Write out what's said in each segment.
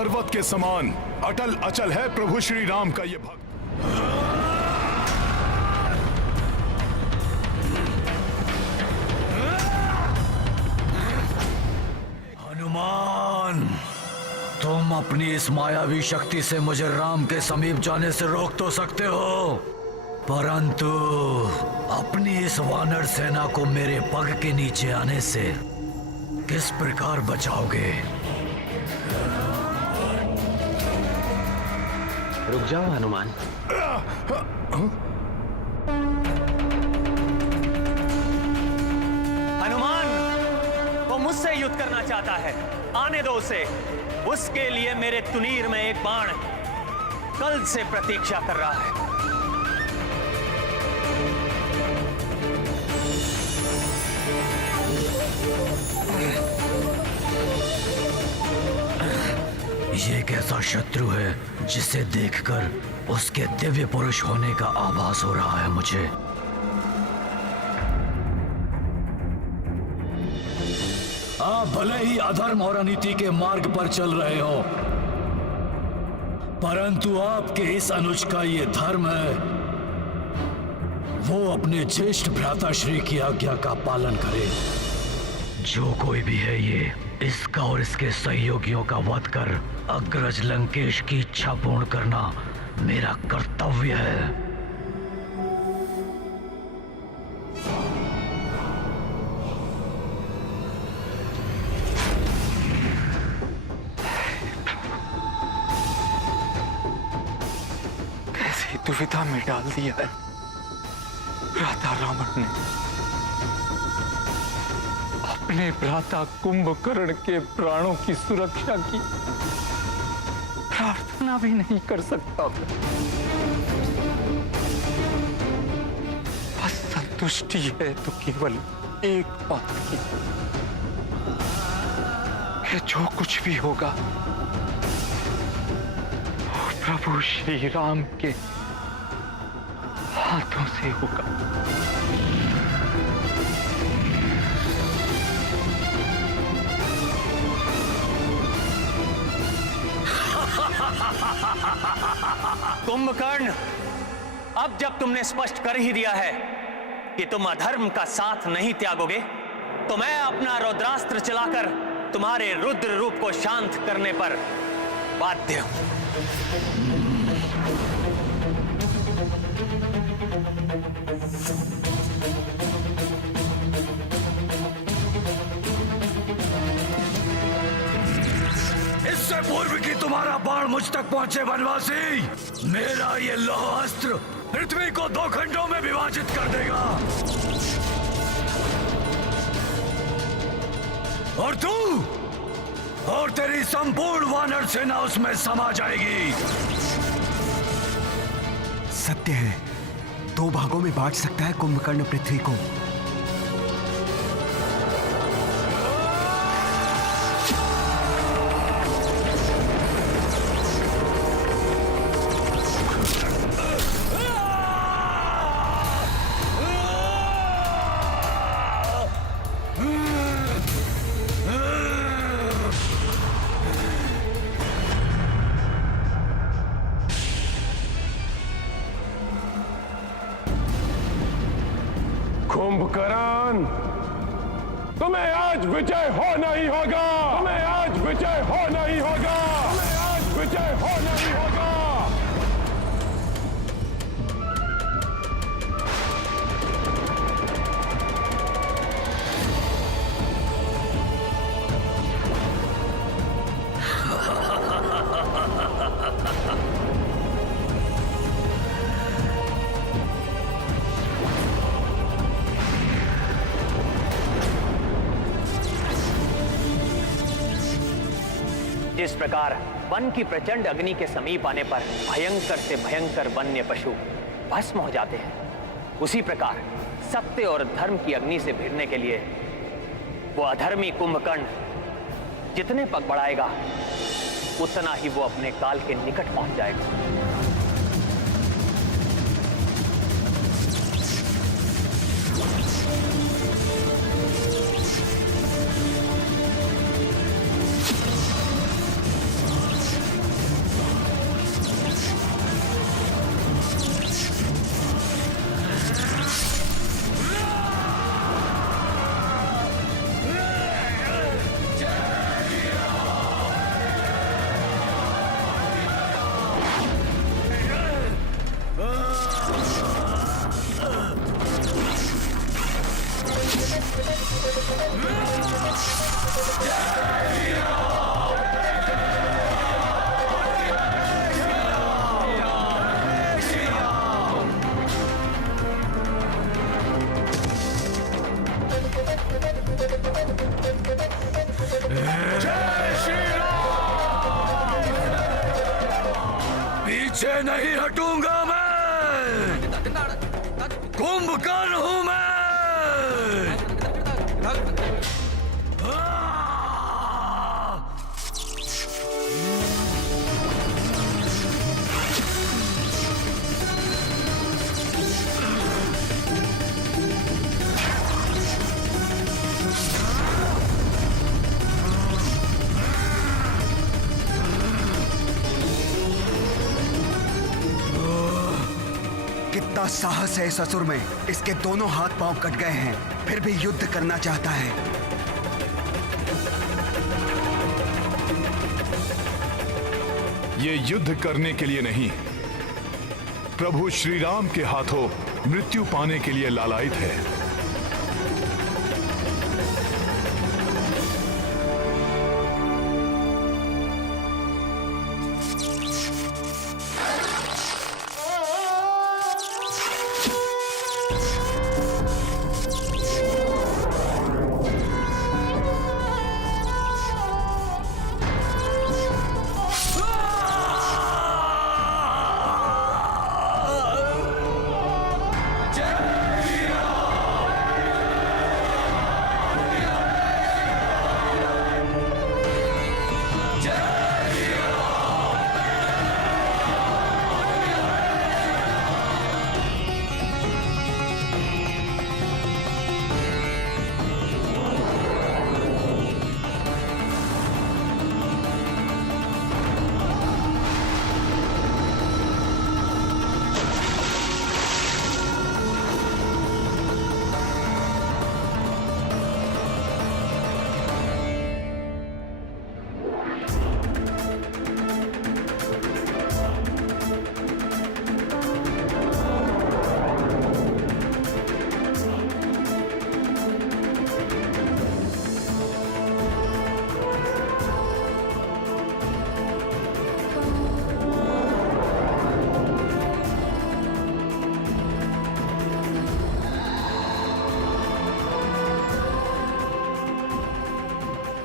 पर्वत के समान अटल अचल है प्रभु श्री राम का ये भक्त। हनुमान, तुम अपनी इस मायावी शक्ति से मुझे राम के समीप जाने से रोक तो सकते हो, परंतु अपनी इस वानर सेना को मेरे पग के नीचे आने से किस प्रकार बचाओगे? रुक जाओ हनुमान। हनुमान, वो मुझसे युद्ध करना चाहता है, आने दो उसे। उसके लिए मेरे तुनीर में एक बाण कल से प्रतीक्षा कर रहा है। ये कैसा शत्रु है जिसे देखकर उसके दिव्य पुरुष होने का आभास हो रहा है मुझे। आप भले ही अधर्म और अनीति के मार्ग पर चल रहे हो, परंतु आपके इस अनुज का ये धर्म है, वो अपने ज्येष्ठ भ्राता श्री की आज्ञा का पालन करे। जो कोई भी है ये, इसका और इसके सहयोगियों का वध कर अग्रज लंकेश की इच्छा पूर्ण करना मेरा कर्तव्य है। कैसी दुविधा में डाल दिया है भ्राता रावण ने। अपने भ्राता कुंभकर्ण के प्राणों की सुरक्षा की प्रार्थना भी नहीं कर सकता। बस संतुष्टि है तो केवल एक बात की, कि जो कुछ भी होगा वो प्रभु श्री राम के हाथों से होगा। कुंभकर्ण, अब जब तुमने स्पष्ट कर ही दिया है कि तुम अधर्म का साथ नहीं त्यागोगे, तो मैं अपना रुद्रास्त्र चलाकर तुम्हारे रुद्र रूप को शांत करने पर बाध्य हूं। इससे पूर्व कि तुम्हारा बाण मुझ तक पहुंचे वनवासी, मेरा ये लौह अस्त्र पृथ्वी को 2 खंडों में विभाजित कर देगा। और तू और तेरी संपूर्ण वानर सेना उसमें समा जाएगी। सत्य है, 2 भागों में बांट सकता है कुंभकर्ण पृथ्वी को। कुंभकर्ण, तुम्हें आज विजय होना ही होगा। तुम्हें आज विजय होना ही होगा। तुम्हें आज विजय होना ही होगा। जिस प्रकार वन की प्रचंड अग्नि के समीप आने पर भयंकर से भयंकर वन्य पशु भस्म हो जाते हैं, उसी प्रकार सत्य और धर्म की अग्नि से भिड़ने के लिए वो अधर्मी कुंभकर्ण जितने पग बढ़ाएगा उतना ही वो अपने काल के निकट पहुंच जाएगा। पीछे नहीं हटूंगा मैं। कुंभकर्ण हूं मैं। कितना साहस है इस असुर में। इसके दोनों हाथ पांव कट गए हैं, फिर भी युद्ध करना चाहता है। ये युद्ध करने के लिए नहीं, प्रभु श्री राम के हाथों मृत्यु पाने के लिए लालायित है।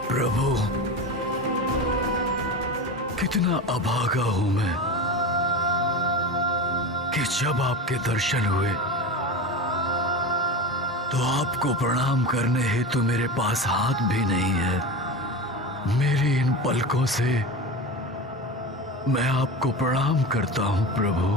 प्रभु, कितना अभागा हूं मैं कि जब आपके दर्शन हुए तो आपको प्रणाम करने हेतु मेरे पास हाथ भी नहीं है। मेरी इन पलकों से मैं आपको प्रणाम करता हूं प्रभु।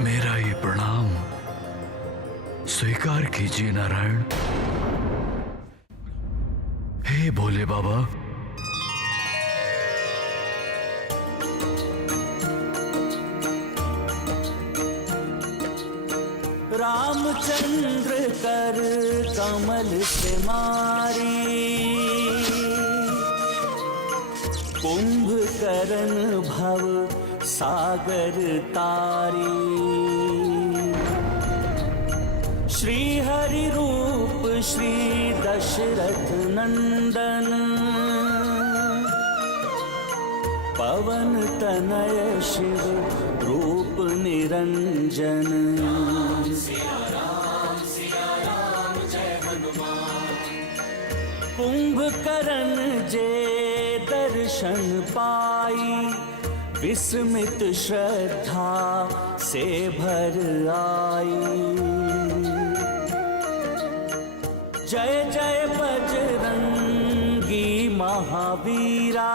मेरा ये प्रणाम स्वीकार कीजिए नारायण। हे भोले बाबा, रामचंद्र कर कमल से मारी, कुंभकर्ण भव सागर तारी। श्री हरि रूप श्री दशरथ नंदन, पवन तनय शिव रूप निरंजन। कुंभकर्ण जे दर्शन पाई, विस्मित श्रद्धा से भर आई। जय जय बजरंगी महावीरा,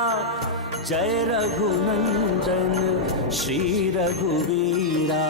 जय रघुनंदन श्री रघुवीरा।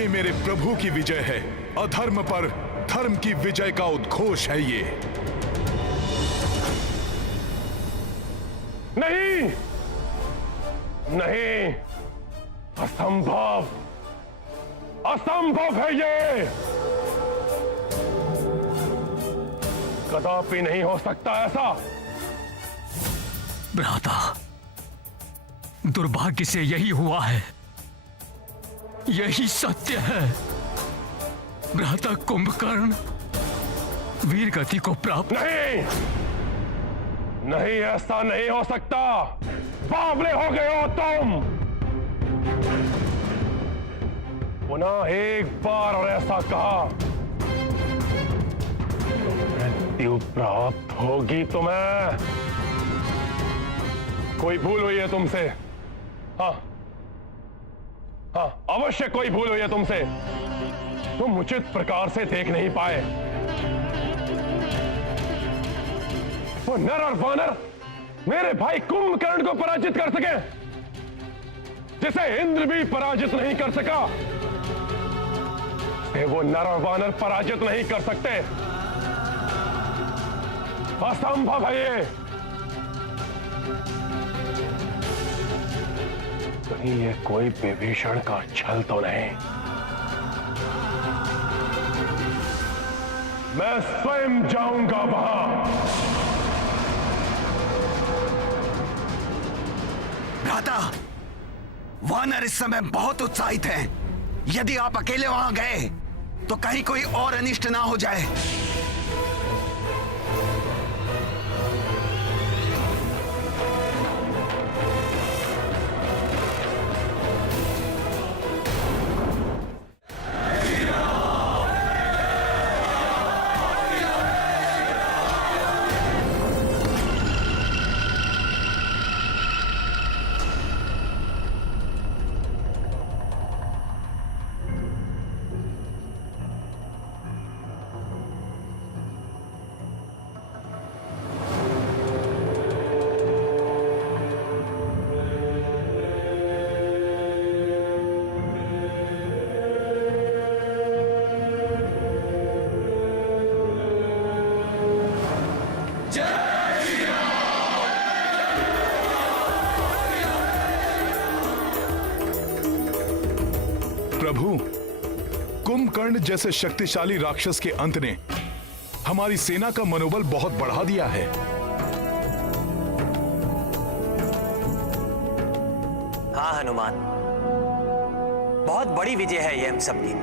ये मेरे प्रभु की विजय है। अधर्म पर धर्म की विजय का उद्घोष है ये। नहीं, नहीं, असंभव, असंभव है ये। कदापि नहीं हो सकता ऐसा। भ्राता, दुर्भाग्य से यही हुआ है, यही सत्य है। भ्राता कुंभकर्ण वीर गति को प्राप्त। नहीं, नहीं, ऐसा नहीं हो सकता। बावले हो गए हो तुम। पुनः एक बार और ऐसा कहा तो मृत्यु प्राप्त होगी तुम्हें। कोई भूल हुई है तुमसे। हाँ, हाँ, अवश्य कोई भूल हुई है तुमसे। तुम उचित प्रकार से देख नहीं पाए। वो नर और वानर मेरे भाई कुंभकर्ण को पराजित कर सके, जिसे इंद्र भी पराजित नहीं कर सका, वो नर और वानर पराजित नहीं कर सकते। असंभव है ये। कहीं ये कोई विभीषण का छल तो नहीं। मैं स्वयं जाऊंगा वहां। भ्राता, वानर इस समय बहुत उत्साहित हैं। यदि आप अकेले वहां गए तो कहीं कोई और अनिष्ट ना हो जाए। प्रभु, कुंभकर्ण जैसे शक्तिशाली राक्षस के अंत ने हमारी सेना का मनोबल बहुत बढ़ा दिया है। हाँ हनुमान, बहुत बड़ी विजय है ये हम सबकी।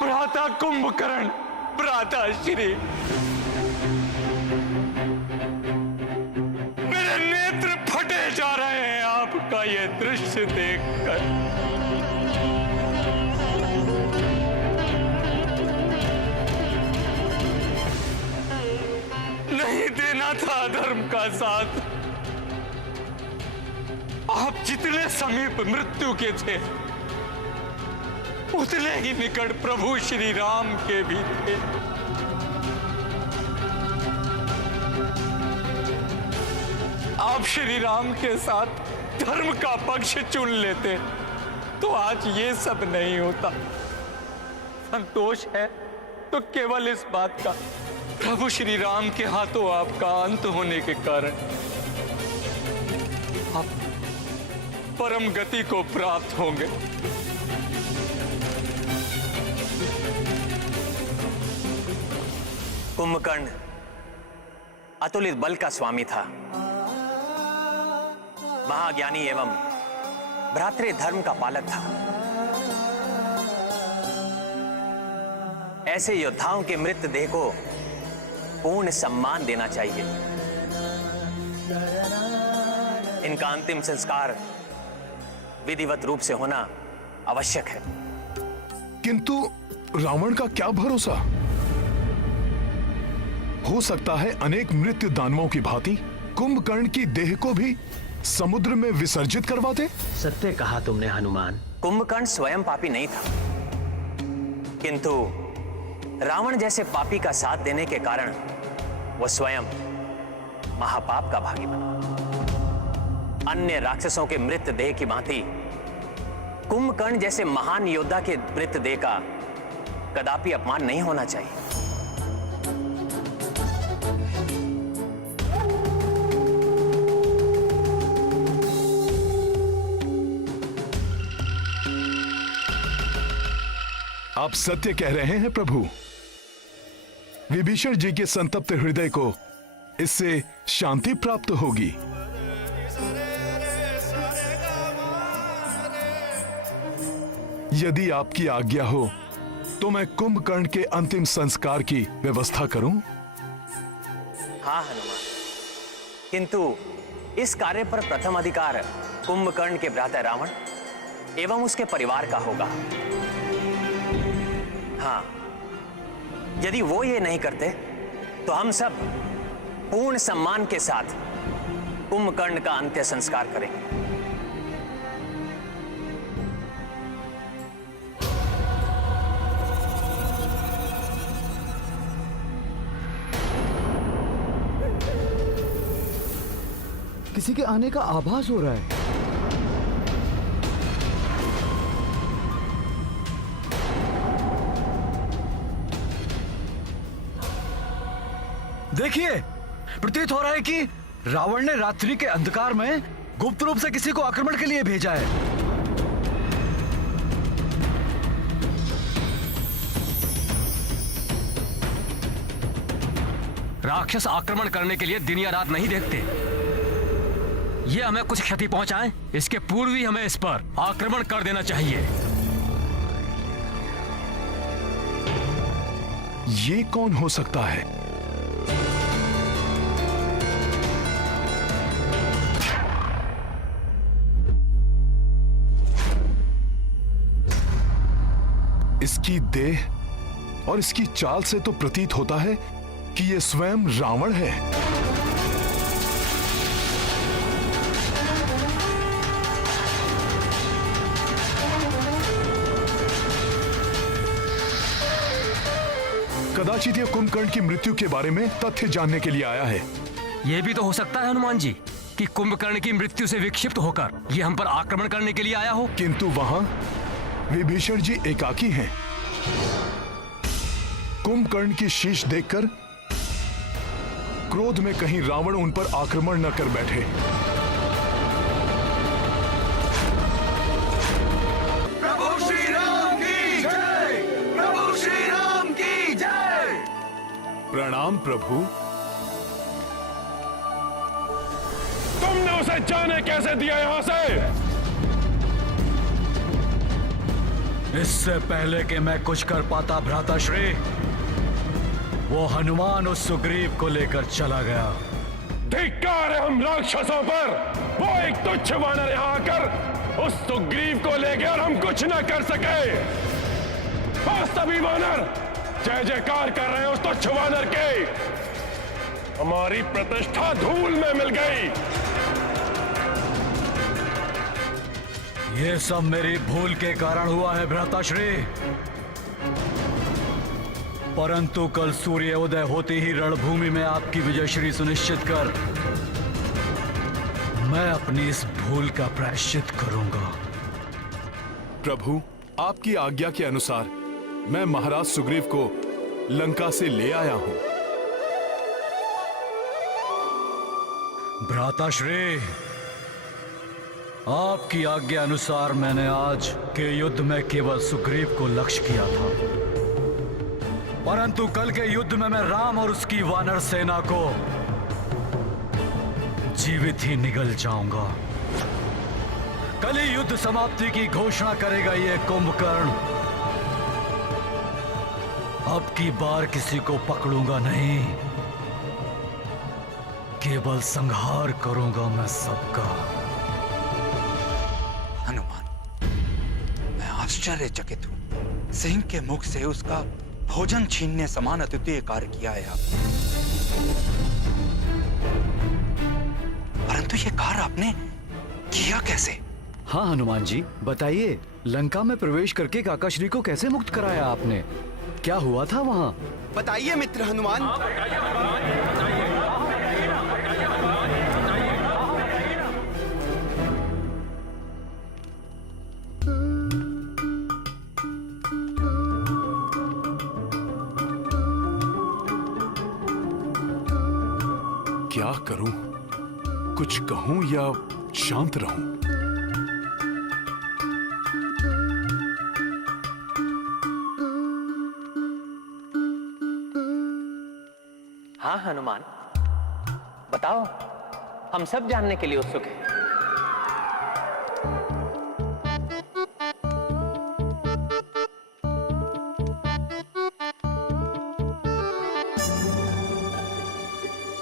भ्राता कुंभकर्ण, भ्राता श्री, मेरे नेत्र फटे जा रहे हैं आपका ये दृश्य देखकर। नहीं देना था धर्म का साथ। आप जितने समीप मृत्यु के थे, उतने ही निकट प्रभु श्री राम के भी थे। आप श्री राम के साथ धर्म का पक्ष चुन लेते तो आज ये सब नहीं होता। संतोष है तो केवल इस बात का, प्रभु श्री राम के हाथों आपका अंत होने के कारण आप परम गति को प्राप्त होंगे। कुंभकर्ण अतुलित बल का स्वामी था, महाज्ञानी एवं भ्रातृ धर्म का पालक था। ऐसे योद्धाओं के मृत देह को पूर्ण सम्मान देना चाहिए। इनका अंतिम संस्कार विधिवत रूप से होना आवश्यक है। किंतु रावण का क्या भरोसा? हो सकता है अनेक मृत्यु दानवों की भांति कुंभकर्ण की देह को भी समुद्र में विसर्जित करवा दे। सत्य कहा तुमने हनुमान। कुंभकर्ण स्वयं पापी नहीं था, किंतु रावण जैसे पापी का साथ देने के कारण वो स्वयं महापाप का भागी बना। अन्य राक्षसों के मृतदेह की भांति कुंभकर्ण जैसे महान योद्धा के मृतदेह का कदापि अपमान नहीं होना चाहिए। आप सत्य कह रहे हैं प्रभु। विभीषण जी के संतप्त हृदय को इससे शांति प्राप्त होगी। यदि आपकी आज्ञा हो तो मैं कुंभकर्ण के अंतिम संस्कार की व्यवस्था करूं? हाँ हनुमान, किंतु इस कार्य पर प्रथम अधिकार कुंभकर्ण के भ्राता रावण एवं उसके परिवार का होगा। हाँ, यदि वो ये नहीं करते तो हम सब पूर्ण सम्मान के साथ कुंभकर्ण का अंत्य संस्कार करेंगे। किसी के आने का आभास हो रहा है। देखिए, प्रतीत हो रहा है कि रावण ने रात्रि के अंधकार में गुप्त रूप से किसी को आक्रमण के लिए भेजा है। राक्षस आक्रमण करने के लिए दिन या रात नहीं देखते। ये हमें कुछ क्षति पहुंचाए, इसके पूर्व ही हमें इस पर आक्रमण कर देना चाहिए। ये कौन हो सकता है? इसकी देह और इसकी चाल से तो प्रतीत होता है कि यह स्वयं रावण है। कदाचित यह कुंभकर्ण की मृत्यु के बारे में तथ्य जानने के लिए आया है। यह भी तो हो सकता है हनुमान जी कि कुंभकर्ण की मृत्यु से विक्षिप्त होकर यह हम पर आक्रमण करने के लिए आया हो। किंतु वहां विभीषण जी एकाकी हैं। कुंभकर्ण की शीश देखकर क्रोध में कहीं रावण उन पर आक्रमण न कर बैठे। प्रभु श्री राम की जय, प्रभु श्री राम की जय। प्रणाम प्रभु। तुमने उसे जाने कैसे दिया यहां से? इससे पहले कि मैं कुछ कर पाता भ्राताश्री, वो हनुमान उस सुग्रीव को लेकर चला गया। धिक्कार है हम राक्षसों पर। वो एक तुच्छ वानर यहाँ आकर उस सुग्रीव को ले गया और हम कुछ न कर सके। बस सभी वानर जय जयकार कर रहे हैं उस तुच्छ वानर के। हमारी प्रतिष्ठा धूल में मिल गई। ये सब मेरी भूल के कारण हुआ है भ्राताश्री, परंतु कल सूर्योदय होते ही रणभूमि में आपकी विजयश्री सुनिश्चित कर मैं अपनी इस भूल का प्रायश्चित करूंगा। प्रभु, आपकी आज्ञा के अनुसार मैं महाराज सुग्रीव को लंका से ले आया हूं। भ्राताश्री, आपकी आज्ञा अनुसार मैंने आज के युद्ध में केवल सुग्रीव को लक्ष्य किया था, परंतु कल के युद्ध में मैं राम और उसकी वानर सेना को जीवित ही निगल जाऊंगा। कल ही युद्ध समाप्ति की घोषणा करेगा ये कुंभकर्ण। अब की बार किसी को पकड़ूंगा नहीं, केवल संहार करूंगा मैं सबका। हनुमान, मैं आश्चर्यचकित हूं। सिंह के मुख से उसका भोजन छीनने समान अद्वितीय कार्य किया है आपने, परंतु ये कार्य आपने किया कैसे? हाँ हनुमान जी, बताइए, लंका में प्रवेश करके काकाश्री को कैसे मुक्त कराया आपने? क्या हुआ था वहाँ? बताइए मित्र हनुमान। करूं? कुछ कहूं या शांत रहूं? हाँ हनुमान, बताओ, हम सब जानने के लिए उत्सुक हैं।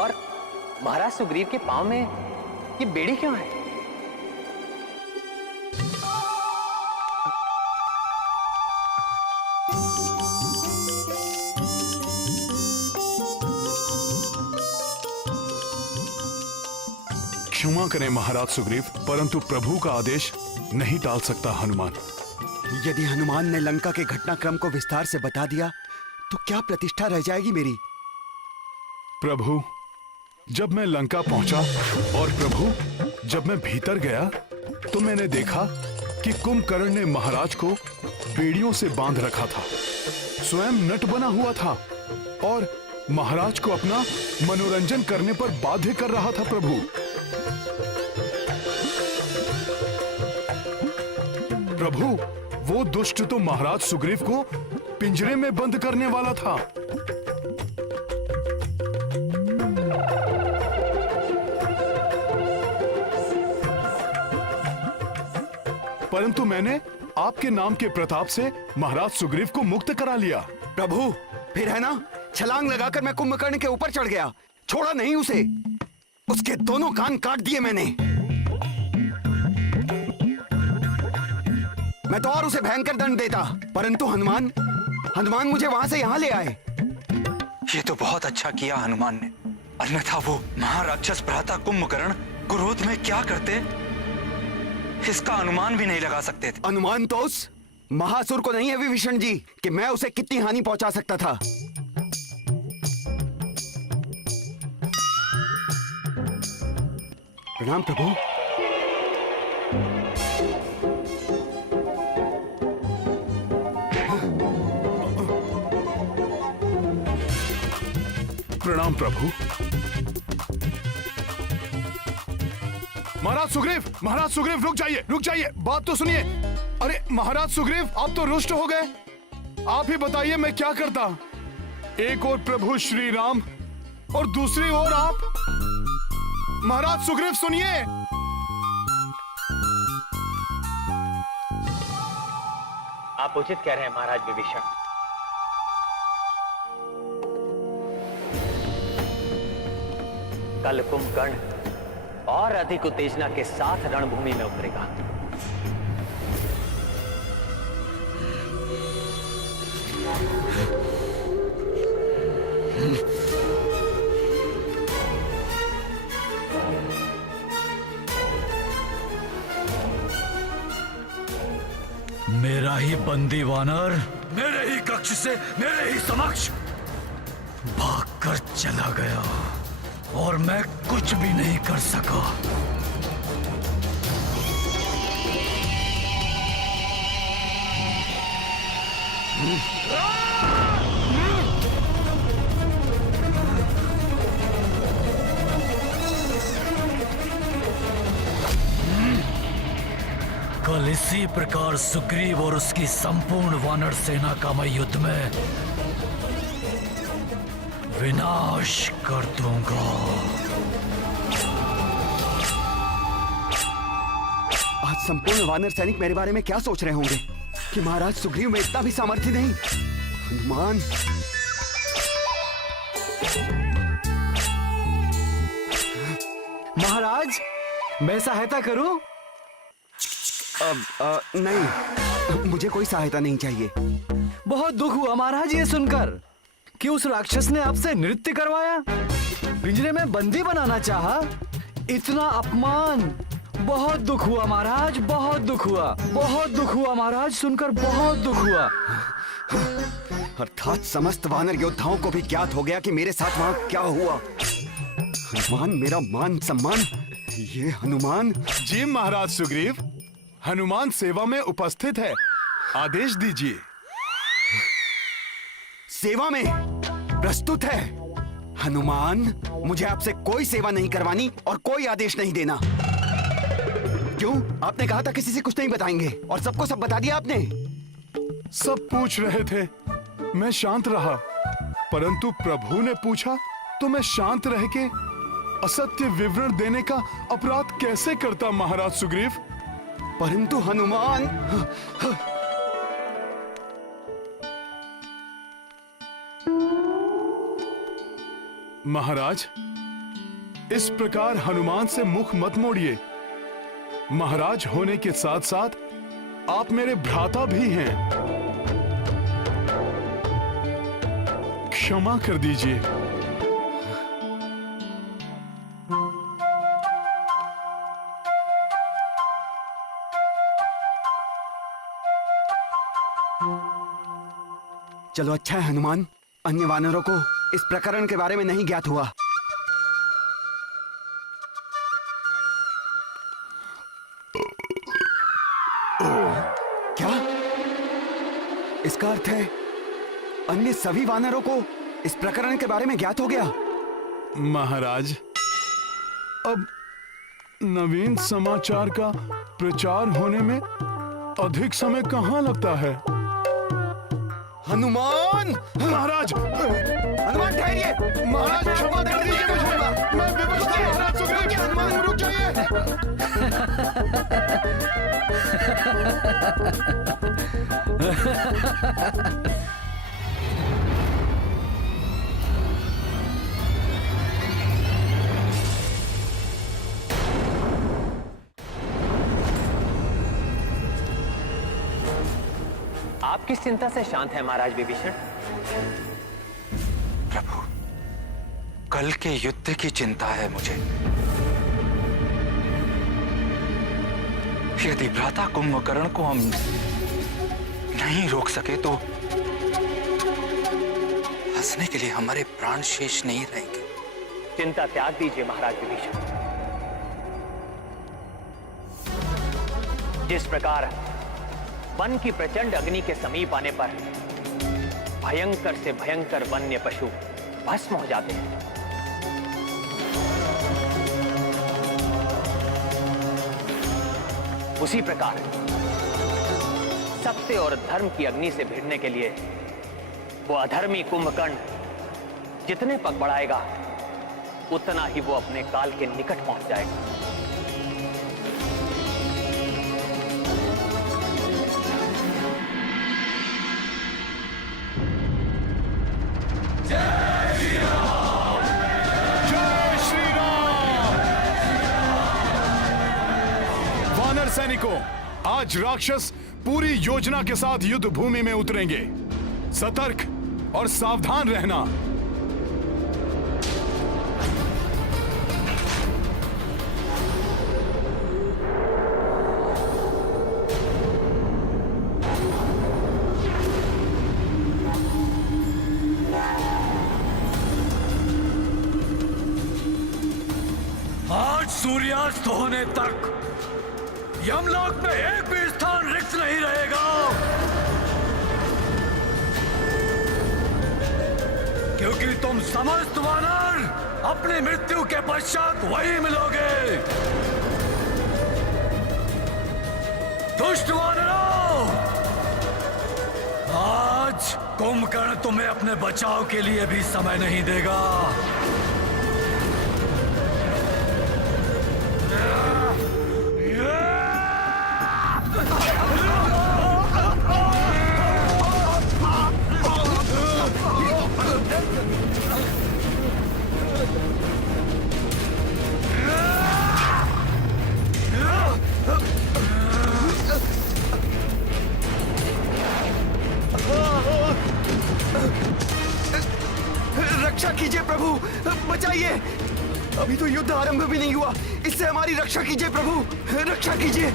और महाराज सुग्रीव के पांव में ये बेड़ी क्यों है? क्षमा करें महाराज सुग्रीव, परंतु प्रभु का आदेश नहीं टाल सकता हनुमान। यदि हनुमान ने लंका के घटनाक्रम को विस्तार से बता दिया तो क्या प्रतिष्ठा रह जाएगी मेरी? प्रभु, जब मैं लंका पहुंचा और प्रभु जब मैं भीतर गया तो मैंने देखा कि कुंभकर्ण ने महाराज को बेड़ियों से बांध रखा था, स्वयं नट बना हुआ था और महाराज को अपना मनोरंजन करने पर बाध्य कर रहा था। प्रभु, प्रभु, वो दुष्ट तो महाराज सुग्रीव को पिंजरे में बंद करने वाला था। परंतु मैंने आपके नाम के प्रताप से महाराज सुग्रीव को मुक्त करा लिया। प्रभु, फिर है ना, छलांग लगाकर मैं कुंभकर्ण के ऊपर चढ़ गया, छोड़ा नहीं उसे। उसके दोनों कान काट दिए मैंने। मैं तो और उसे भयंकर दंड देता, परंतु हनुमान मुझे वहां से यहां ले आए। ये तो बहुत अच्छा किया हनुमान ने, अन्यथा वो महाराक्षस भ्राता कुंभकर्ण क्रोध में क्या करते इसका अनुमान भी नहीं लगा सकते थे। अनुमान तो उस महासुर को नहीं है विभीषण जी कि मैं उसे कितनी हानि पहुंचा सकता था। प्रणाम प्रभु। प्रणाम प्रभु। महाराज सुग्रीव रुक जाइए, बात तो सुनिए। अरे महाराज सुग्रीव, आप तो रुष्ट हो गए। आप ही बताइए मैं क्या करता। एक और प्रभु श्री राम और दूसरी ओर आप। महाराज सुग्रीव सुनिए। आप उचित कह रहे हैं महाराज विभीषण। कल कुंभकर्ण और अधिक उत्तेजना के साथ रणभूमि में उतरेगा। मेरा ही बंदी वानर मेरे ही कक्ष से मेरे ही समक्ष भागकर चला गया और मैं कुछ भी नहीं कर सका। कल इसी प्रकार सुग्रीव और उसकी संपूर्ण वानर सेना का मैं युद्ध में विनाश कर दूंगा। आज संपूर्ण वानर सैनिक मेरे बारे में क्या सोच रहे होंगे कि महाराज सुग्रीव में इतना भी सामर्थ्य नहीं। हनुमान, महाराज, मैं सहायता करूं? नहीं, मुझे कोई सहायता नहीं चाहिए। बहुत दुख हुआ महाराज ये सुनकर कि उस राक्षस ने आपसे नृत्य करवाया, पिंजरे में बंदी बनाना चाहा। इतना अपमान, बहुत दुख हुआ महाराज, बहुत दुख हुआ, बहुत दुख हुआ महाराज, सुनकर बहुत दुख हुआ। अर्थात समस्त वानर योद्धाओं को भी ज्ञात हो गया कि मेरे साथ वहां क्या हुआ। हनुमान, मेरा मान सम्मान, ये हनुमान। जी महाराज सुग्रीव, हनुमान सेवा में उपस्थित है, आदेश दीजिए। सेवा में प्रस्तुत है? हनुमान, मुझे आपसे कोई सेवा नहीं करवानी और कोई आदेश नहीं देना। क्यों? आपने कहा था किसी से कुछ नहीं बताएंगे और सबको सब बता दिया आपने। सब पूछ रहे थे, मैं शांत रहा, परंतु प्रभु ने पूछा तो मैं शांत रह के असत्य विवरण देने का अपराध कैसे करता महाराज सुग्रीव? परंतु हनुमान, महाराज, इस प्रकार हनुमान से मुख मत मोड़िए। महाराज होने के साथ साथ आप मेरे भ्राता भी हैं। क्षमा कर दीजिए। चलो अच्छा है हनुमान, अन्य वानरों को इस प्रकरण के बारे में नहीं ज्ञात हुआ। क्या? इसका अर्थ है अन्य सभी वानरों को इस प्रकरण के बारे में ज्ञात हो गया। महाराज, अब नवीन समाचार का प्रचार होने में अधिक समय कहाँ लगता है? हनुमान! महाराज! हनुमान ठहरिए! महाराज क्षमा कर दीजिए मुझे, मैं विवश था महाराज सुग्रीव। हनुमान रुक जाइए। आप किस चिंता से शांत हैं महाराज विभीषण? प्रभु, कल के युद्ध की चिंता है मुझे। यदि भ्राता कुंभकर्ण को हम नहीं रोक सके तो हंसने के लिए हमारे प्राण शेष नहीं रहेंगे। चिंता त्याग दीजिए महाराज विभीषण। जिस प्रकार वन की प्रचंड अग्नि के समीप आने पर भयंकर से भयंकर वन्य पशु भस्म हो जाते हैं, उसी प्रकार सत्य और धर्म की अग्नि से भिड़ने के लिए वो अधर्मी कुंभकर्ण जितने पग बढ़ाएगा उतना ही वो अपने काल के निकट पहुंच जाएगा। वानर सैनिकों, आज राक्षस पूरी योजना के साथ युद्ध भूमि में उतरेंगे। सतर्क और सावधान रहना। आज सूर्यास्त होने तक यमलोक में एक भी स्थान रिक्त नहीं रहेगा, क्योंकि तुम समस्त वानर अपनी मृत्यु के पश्चात वही मिलोगे। दुष्ट वानरों, आज कुंभकर्ण तुम्हें अपने बचाव के लिए भी समय नहीं देगा। रक्षा कीजिए प्रभु, बचाइए। अभी तो युद्ध आरंभ भी नहीं हुआ, इससे हमारी रक्षा कीजिए प्रभु, रक्षा कीजिए।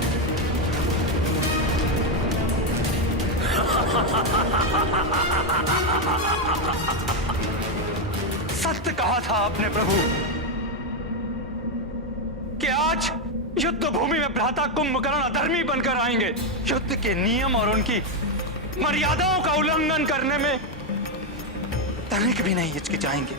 सत्य कहा था आपने प्रभु कि आज युद्ध भूमि में भ्राता कुंभकर्ण अधर्मी बनकर आएंगे। युद्ध के नियम और उनकी मर्यादाओं का उल्लंघन करने में तनिक भी नहीं हिचकिचाएंगे।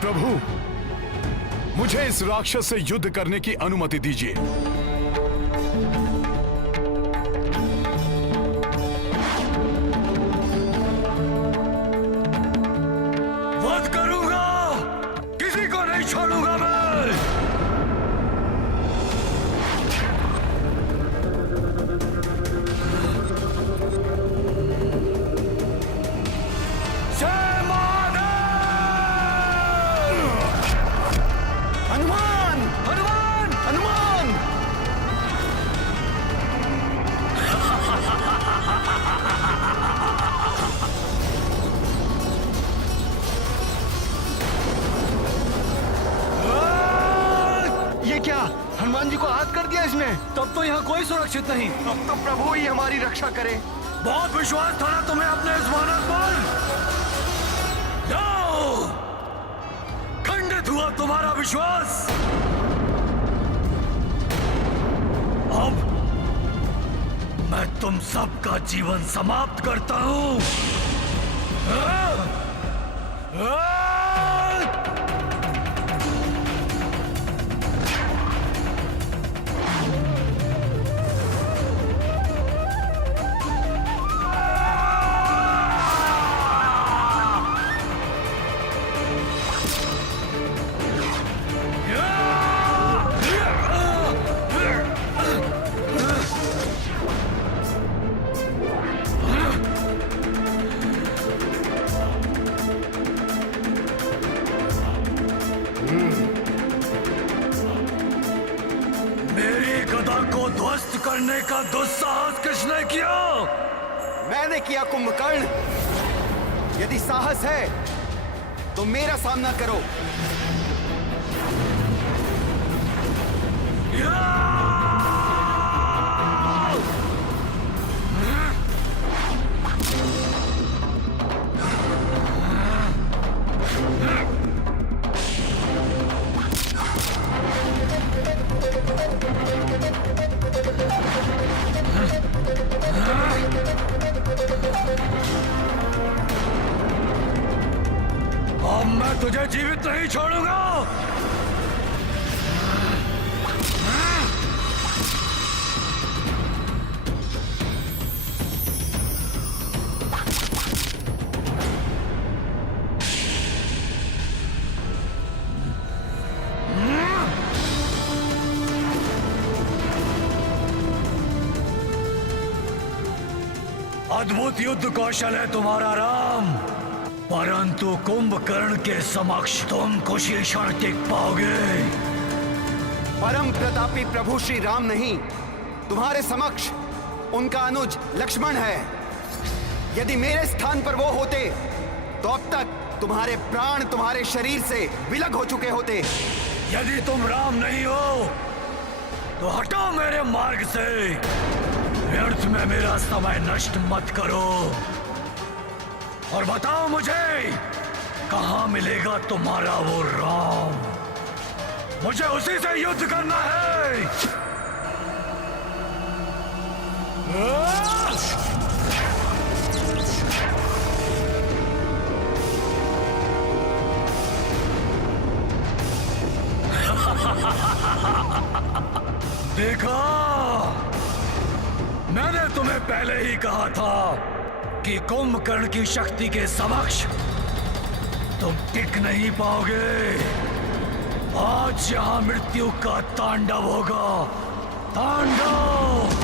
प्रभु, मुझे इस राक्षस से युद्ध करने की अनुमति दीजिए। वध करूंगा, किसी को नहीं छोड़ूंगा मैं। हनुमान, हनुमान, हनुमान! ये क्या, हनुमान जी को आहत कर दिया इसने? तब तो यहाँ कोई सुरक्षित नहीं। अब तो प्रभु ही हमारी रक्षा करे। बहुत विश्वास था ना तुम्हें अपने इस वानर पर। जाओ, खंडित हुआ तुम्हारा विश्वास। अब मैं तुम सबका जीवन समाप्त करता हूं। ध्वस्त करने का दुस्साहस किसने किया? मैंने किया कुंभकर्ण। यदि साहस है तो मेरा सामना करो। अब मैं तुझे जीवित नहीं छोड़ूंगा। अद्भुत युद्ध कौशल है तुम्हारा राम, परंतु कुंभकर्ण के समक्ष तुम कुछ ही क्षण टिक पाओगे। परम प्रतापी प्रभु श्री राम नहीं, तुम्हारे समक्ष उनका अनुज लक्ष्मण है। यदि मेरे स्थान पर वो होते तो अब तक तुम्हारे प्राण तुम्हारे शरीर से विलग हो चुके होते। यदि तुम राम नहीं हो तो हटो मेरे मार्ग से। व्यर्थ में मेरा समय नष्ट मत करो और बताओ मुझे कहां मिलेगा तुम्हारा वो राम। मुझे उसी से युद्ध करना है। देखा, मैंने तुम्हें पहले ही कहा था कि कुंभकर्ण की शक्ति के समक्ष तुम टिक नहीं पाओगे। आज यहां मृत्यु का तांडव होगा, तांडव।